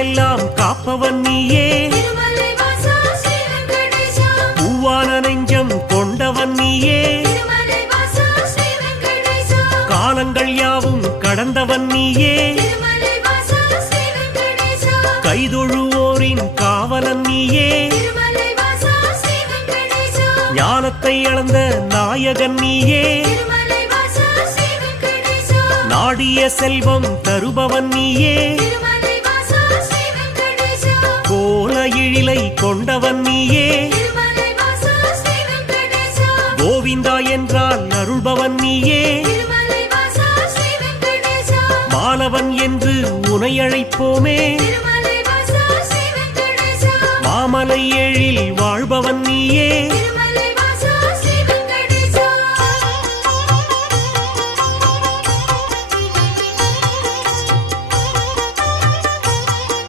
எல்லாம் காப்பவன் நீயே, பூவான நெஞ்சம் கொண்டவன் நீயே, காலங்கள் யாவும் கடந்தவன் நீயே, கைதொழுவோரின் காவலன் நீயே, ஞானத்தை அளந்த நாயகன் நீயே, நாடிய செல்வம் தருபவன் நீயே, கோல எழிலை கொண்டவன் நீயே, கோவிந்தா என்றால் அருள்பவன் நீயே, மாலவன் என்று உனை அழைப்போமே, மாமலை எழில் வாழ்பவன் நீயே,